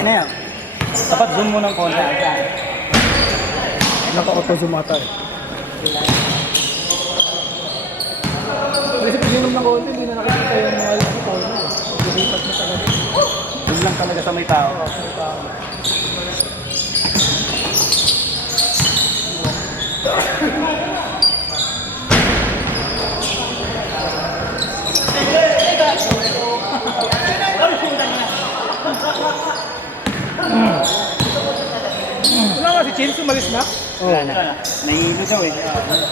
Okay na yan. Dapat zoom mo ng konti. Naka-auto zoom ata eh. Kasi pag inom ng konti, hindi na nakikita yung mga tono eh. Pag-ipat mo talaga. Zoom lang talaga sa may tao. Wala nga si Chins, umalis na? Wala na. Nahihilo daw eh.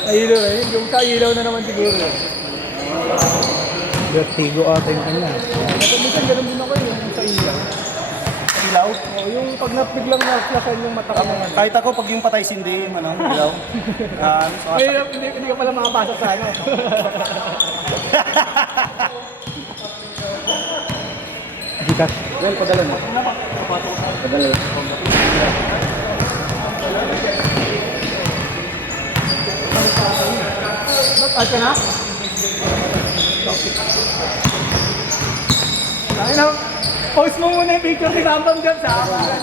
Nahilo na yun. Yung kailaw na naman siguro. Vertigo ata yung kanya. Minsan ganun din ako yung sa ilaw. Ilaw? O, yung pag biglang naklasan yung mata ko naman. Kahit ako, pag yung patay sindi, ilaw. Hindi ka pala makapasok sa ano. Bigat. Well, padala mo. Padala. Ba't ka na? Ay na, post mo muna yung picture ni Bambam dyan sa akin.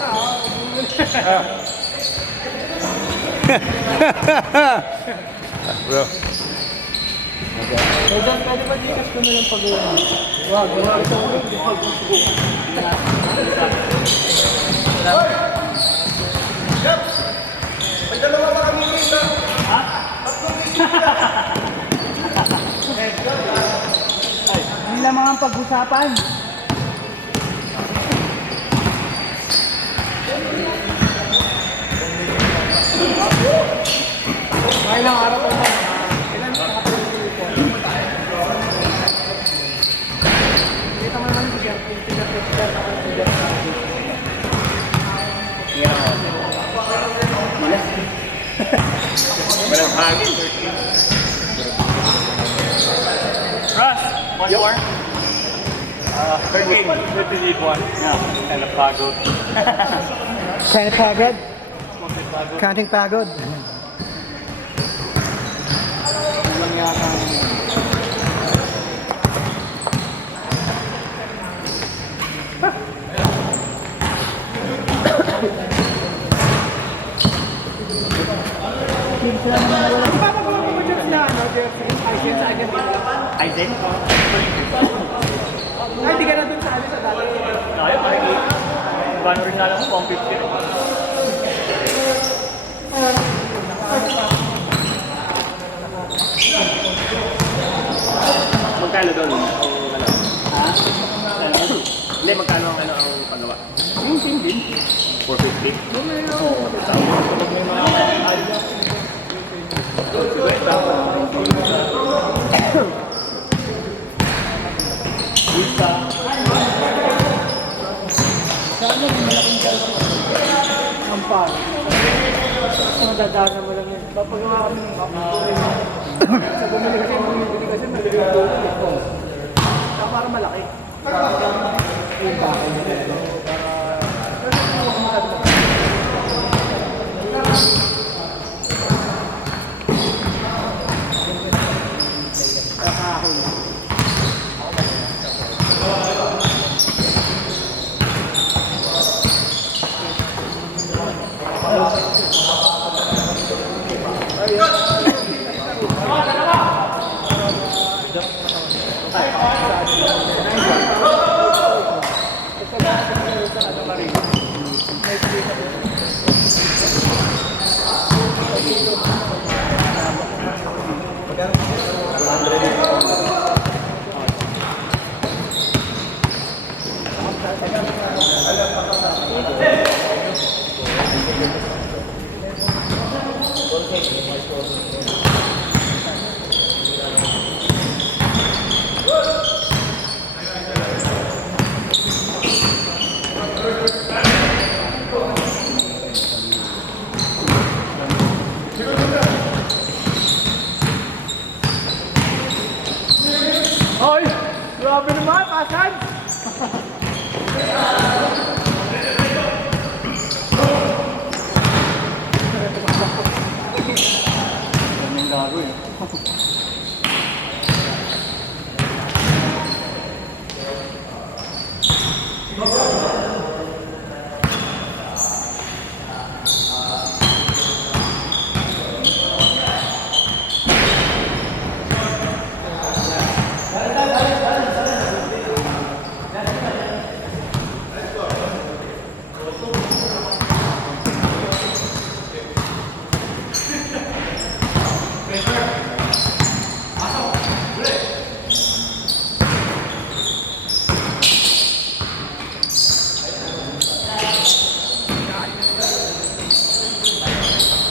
Bro. So, dyan, pwede ba Gcash ko na lang pag-uwan? Wag, wala ito. May dalawa pa kami kita. Ha? Hindi lamang ang pag-usapan. May ilang araw pa naman. Ilan nakatulog ko? Kita mo naman si Gert. Walang hangin. Russ, one more? Third game. We need one. Yeah, kind of pagod. Kind of pagod? Counting pagod. Walang yata. Ipapagawa ko ba dyan sila, ano, jersey? Aizen sa akin. Aizen? Ay, di ka na dun sa akin sa dati. Tayo, parang gano'n rin nga lang mo, 150. Magkano doon? Ha? Hindi, magkano ang ang paggawa? Yung same din. 450? Doon na yun ako. Pag may mga idea. Saan mo malaking kalso? Ang pag. Sa madadaanan mo lang yan. Papagawa kami ng sa bumili kasi madali ang doon. Para malaki. Yung bakal na talaga.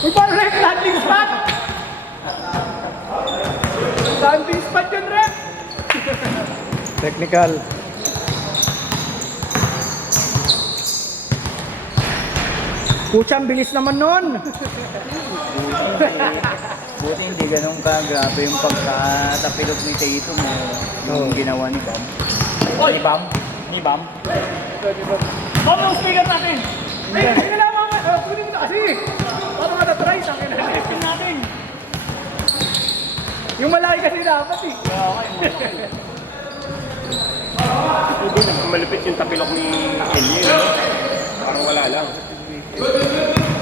Uy, parang rep, landing spot! Landing spot yun, rep! Technical. Pucha, ang bilis naman nun. Buti hindi ganun ka grabe yung pagkatapilok ni Tatum mo yung ginawa ni Bam. Ni Bam? Ni Bam? Bam, yung speaker natin! Ay, sige lang mga, kunin mo na kasi! Para matatry, sangin na natin! Yung malaki kasi dapat eh! Malupit yung tapilok ni Ellie, no? Parang wala lang.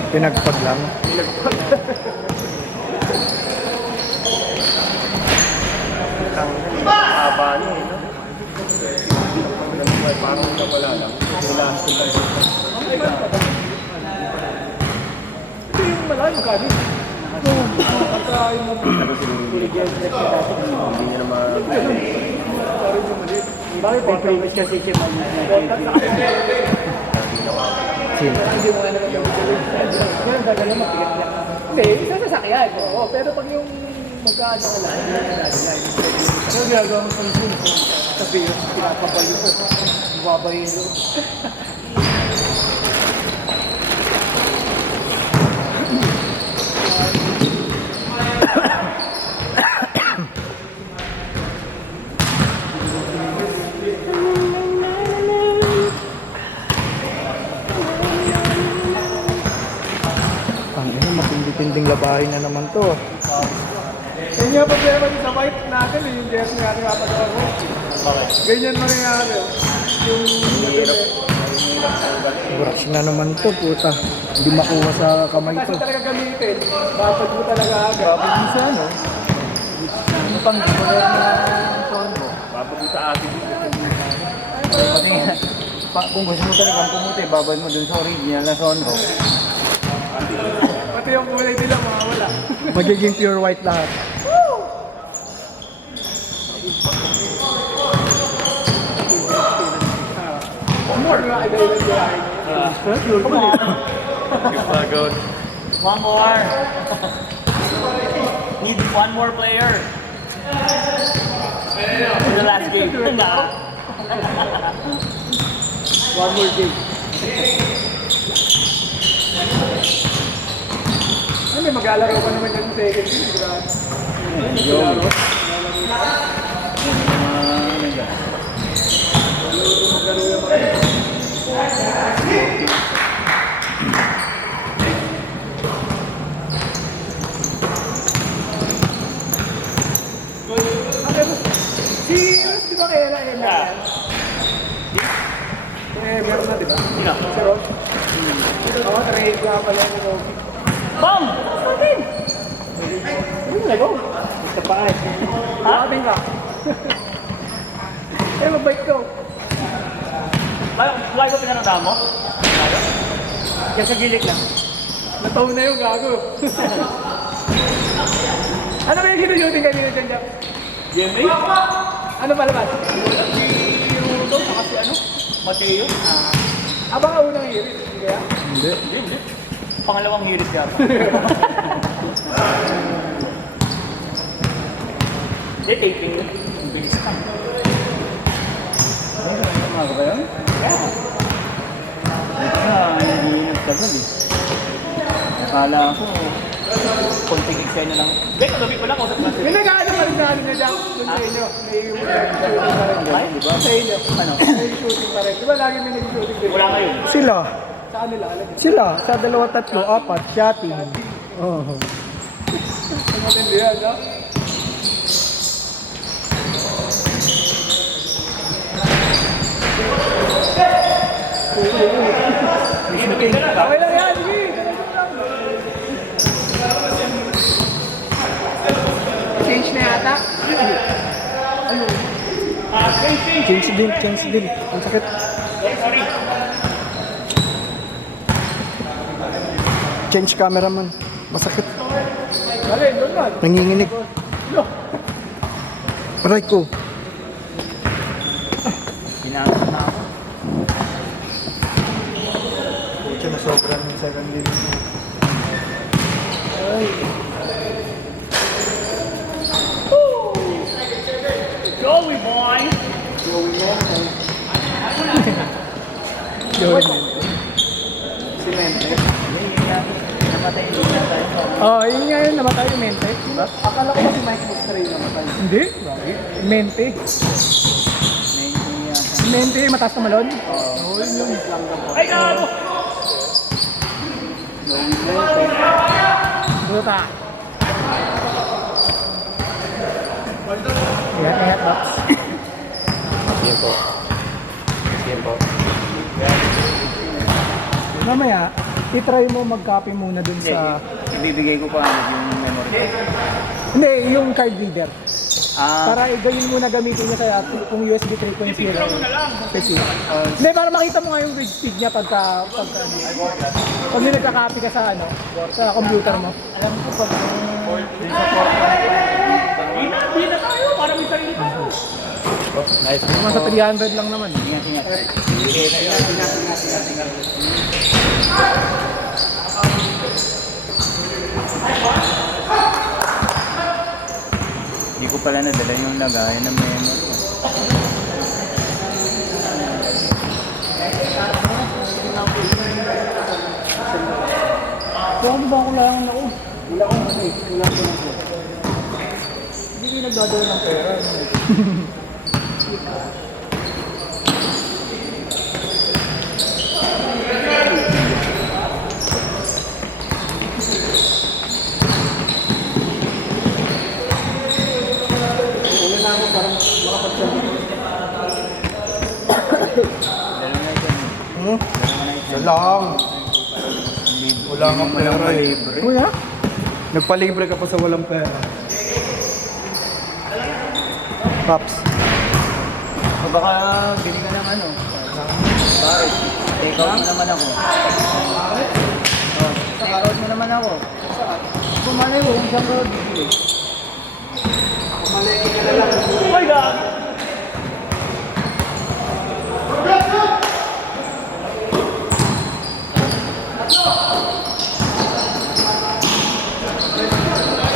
Pinagpag lang. Haba niya, eh, no? Parang wala lang. Elastic lang. Ito yung malaki, magkano? Pagka yung kuligyan check siya dati. Hindi niya naman... Parang yung maliit. Bakit may previous kasi siya Hindi mo nga naman yung ganun gagawin mabigat lang. Hindi, isa sasakyan. Oo, pero pag yung magkaano ka lang, hindi na nalagyan. Ano ginagawa mo sa Zoom? Sabi yung pinapabalo ko. Bumabayin mo. Ang ina, matindi-tinding labahin na naman to. Yun yung problema din sa white natin, yung jersey natin mapagawa ko. Ganyan mangyayari. Yung Brush na naman to, puta. Hindi makuha sa kamay kasi to. talaga gamitin, dapat mo talaga aga. Isa, no? Ano pang gumawa ng phone mo? Babagay sa akin. Pati nga, kung gusto mo talagang pumuti, babad mo dun sa original na phone mo. Pati yung kulay nila mawawala. Magiging pure white lahat. More nga i-dive behind. Come on! One more! Need one more player. In the last game. One more game. Ano, may maglalaro pa naman yung second game. Maglalaro. Maglaro yung mga si, di ba kaya lang yan? Meron na, di ba? Sino? Si Rob? Oo, trade nga pala yung Robbie. Bam! Ano yung laro? Sa paa eh. Maraming ka. Eh, mabait ko. Lagi ko pinanandaan mo? Yan sa gilid lang. Nataon na yung gago. Ano ba yung sinushooting kanina dyan, Jack? GMA? Ano palabas? Si Rudo, saka si ano? Mateo? Baka unang hirit, hindi kaya? Hindi. Pangalawang hirit yata. Hindi, taping yun. Ang bilis lang. Ano ba yun? Yeah. Hindi nagtagod eh. Akala ko, konting eksena na lang. Bek, gabi ko lang ako sa klase. May nag-aano pa rin na ano na Jack, dun sa inyo. May shooting pa rin. Ay, di ba? Sa inyo. Ano? May shooting pa rin. Di ba lagi may nag-shooting din? Wala ngayon. Sila. Sa kanila, alam mo. Sila. Sa 2, 3, 4. Shotting. Oh. Ang matindi yan, no? Okay lang yan, sige. Change na yata. Change din. Ang sakit. Sorry. Change cameraman. Masakit. Alin, doon man. Nanginginig. No. Aray ko. Ginamit na ako. Pucha, na sobrang second game. Joey Mente. Si Mente. Namatay din na tayo. Oh, yun nga yun, namatay yung Mente. Diba? Akala ko ba si Mike Mustray namatay? Hindi? Mente. Mente, mataas na malon? Oo, yun yung ay, ano? Buta. Ingat, Box. Yan po. Yan po. Mamaya, itry mo mag-copy muna dun sa... Ibibigay ko pa yung memory. Hindi, yung card reader. Ah, Para ganyan muna gamitin niya sa kung USB 3.0. PC. Hindi, para makita mo nga yung read speed niya pag nagka-copy ka sa sa computer mo. alam ko pag Hindi na tayo, para may sarili tayo. Nice. Naman sa 300 lang naman. Ingat. Hindi ko pala nadala yung lagayan ng memory. Kung ano ba ako lang ako? Wala akong kasi. Wala ko lang po. Hindi kayo nagdadala ng pera. Wala na ako parang makapagsabi. Dala na ito. Yan lang. Wala kang pera eh. Wala? Nagpalibre ka pa sa walang pera. Pops. O baka bili ka ng ano? Bakit? Take out mo naman ako. Take out mo naman ako. Kumalay mo kung saan ka bibili. Oh my God!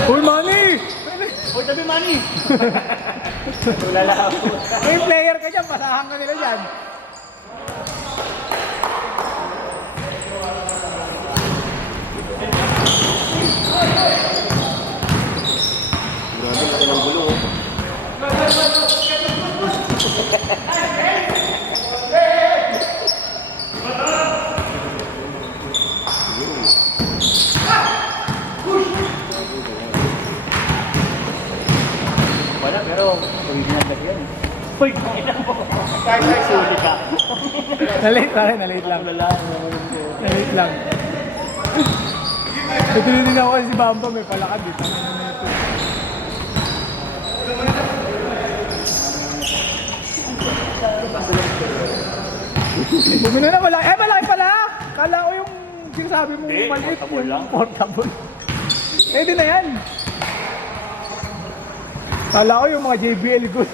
Uy, Manny! Uy, tabi money! May player ka dyan, pasahan ka nila dyan. Grabe, laki ng gulo. Wala, pero original lang yan. Uy, kailan mo? Kahit suli ka. Nalate lang. Nalate lang. Tutulungan ako kasi si Bamba, may palakad dito. Bumili na malaki. Eh, malaki pala! Kala ko yung sinasabi mo maliit. portable lang. Portable. Eh, di na yan. Kala ko yung mga JBL good.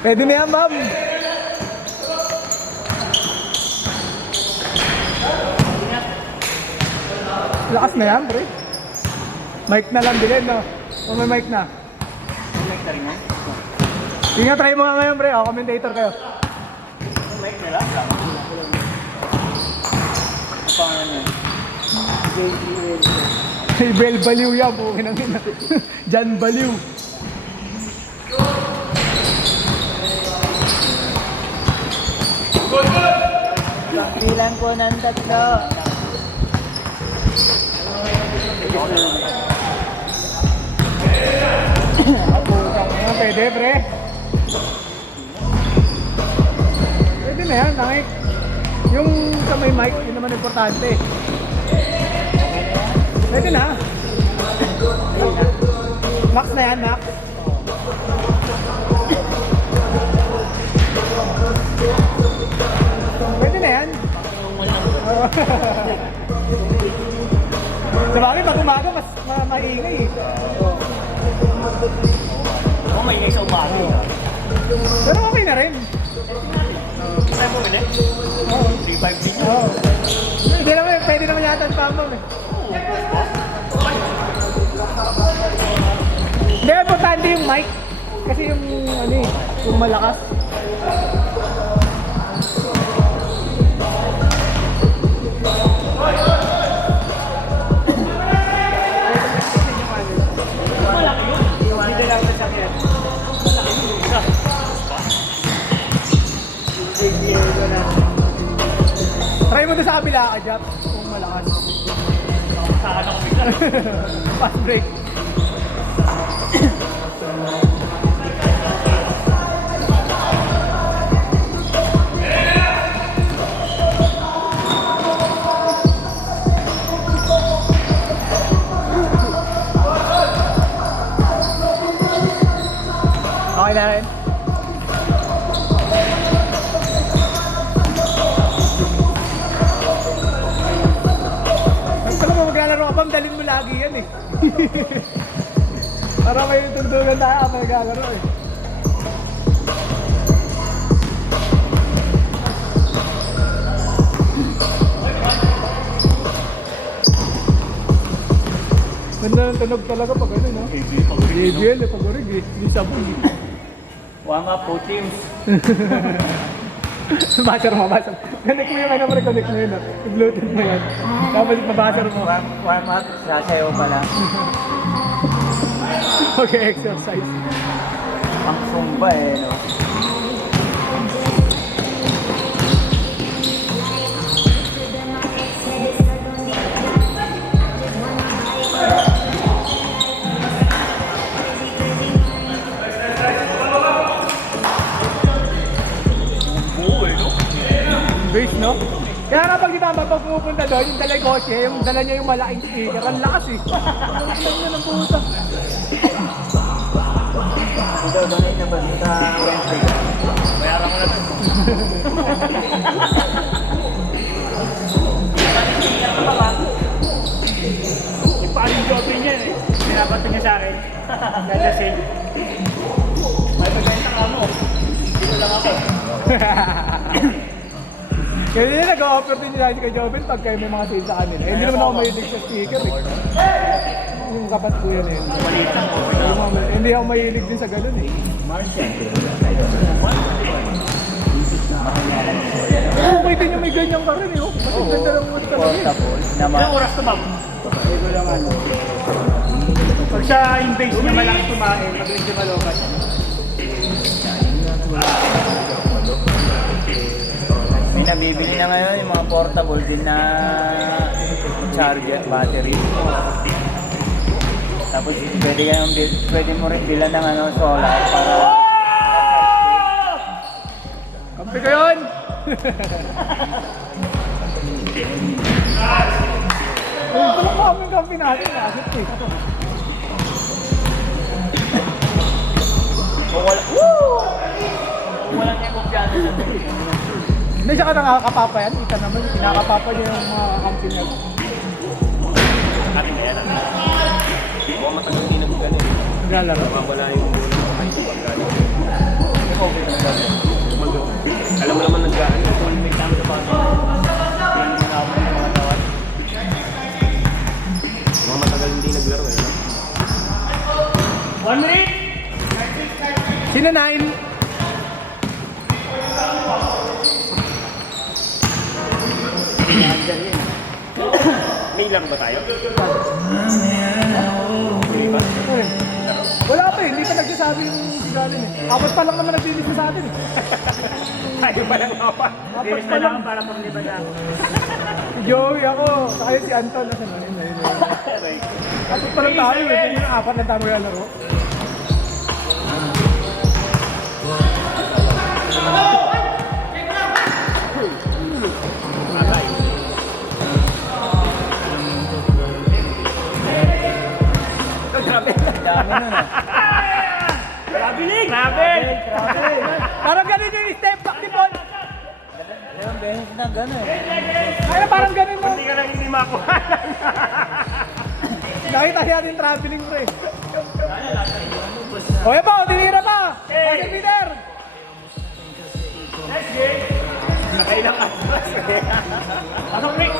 Pwede na yan, ma'am. Lakas na yan, pre. Mic na lang bilhin, no? O may mic na. Mic na rin yan? Sige nga, try mo nga ngayon, pre. O, commentator kayo. Mic na lang? Ang pangalan yan? Hey, Bel Baliw yan, bukin ang ina. Jan Baliw. Bilang ko ng tatlo. Pwede, pre. Pwede na yan, nakik. Yung sa may mic, yun naman importante. Pwede na. Max na yan, Max. Pwede na yan. Sabagay, pag umaga, mas maingay eh. Oo, may ngay sa umaga. Pero okay na rin. Saan mo minit? Oo. 3-5 din. Oo. Hindi naman, pwede naman yata ang pambam eh. Hindi, importante yung mic. Kasi yung, ano eh, yung malakas. mo doon sa kabila ka, Jap. Kung malakas. Fast break. Okay na rin. Basta mo maglalaro ka, Bam, dalhin mo lagi yan eh. Para may tundugan tayo ka maglalaro eh. Ganda ng tunog talaga pag ano, no? ABL eh, pag orig eh. Hindi sabon eh. Warm up po, teams. Mabasar mo, mabasar. Connect mo yung ano mo rin, connect mo yun. I-bluetooth mo yan. Tapos mabasar mo. Warm up, sasayaw pala. Okay, exercise. Ang sumba eh, no? Base, no? Kaya nga pag di ba, pag pumupunta doon, yung dala yung kotse, yung dala niya yung malaking speaker, ang lakas eh. Ang niya ng puta. Ito, donate na ba sa Wednesday? Bayaran mo na ito. Yung paano yung job niya eh. Pinabato niya sa akin. Nadasin. May pagkaita ka mo. Dito lang ako. Kaya yun, nag-offer din nila kay Joven pag kayo may mga sale sa kanila. Eh, hindi naman ako mahilig sa speaker eh. Yung kapat ko yan eh. Hindi ako mahilig din sa ganun eh. Okay din yung may ganyan ka rin eh. Oh. Mas ganda lang mo talaga eh. Portable naman. Ilang oras to, ma'am? Pag siya yung base niya malaki tumahin, mag-ring malokat. May nabibili na ngayon yung mga portable din na charger, battery. Tapos pwede mo rin bilan ng ano, solar para Kampi ko yun! Ito lang kami yung kampi natin. Nakasip eh. kung wala niya kumpiyansa sa Hindi siya ka nakakapapa yan. Kita naman, kinakapapa niya yung mga kampi niya. Ating kaya na. Mukhang matagal din nag-gano eh. Naglalaro. Mawawala yung muna ng mga ito pagkano. Alam mo naman nag-gano. May time sa pato. Yan yung ako ng mga tawad. Mga matagal hindi naglaro eh. No? 1 minute! Sino nine? May laro ba tayo? Wala pa eh. Hindi pa nagsasabi yung sigarin eh. Apat pa lang naman nagbilis na sa atin eh. Tayo pa lang ako. Apat Bilis pa na lang. lang para pag-liban na. Si Joey ako. Saka yun si Anton. Nasa na yun. Apat pa lang tayo eh. Yung apat na tayo laro. Grabe. dami nun ah. Grabe! Grabe! Parang ganun yung step back ni Paul. Ilang beses na gano'n eh. Ay, parang ganun mo. Hindi ka lang hindi makuha. Nakita siya natin traveling pre. O yan pa, o tinira pa. Pasir Peter. Next game! Nakailang atras eh. Pasok, Rick!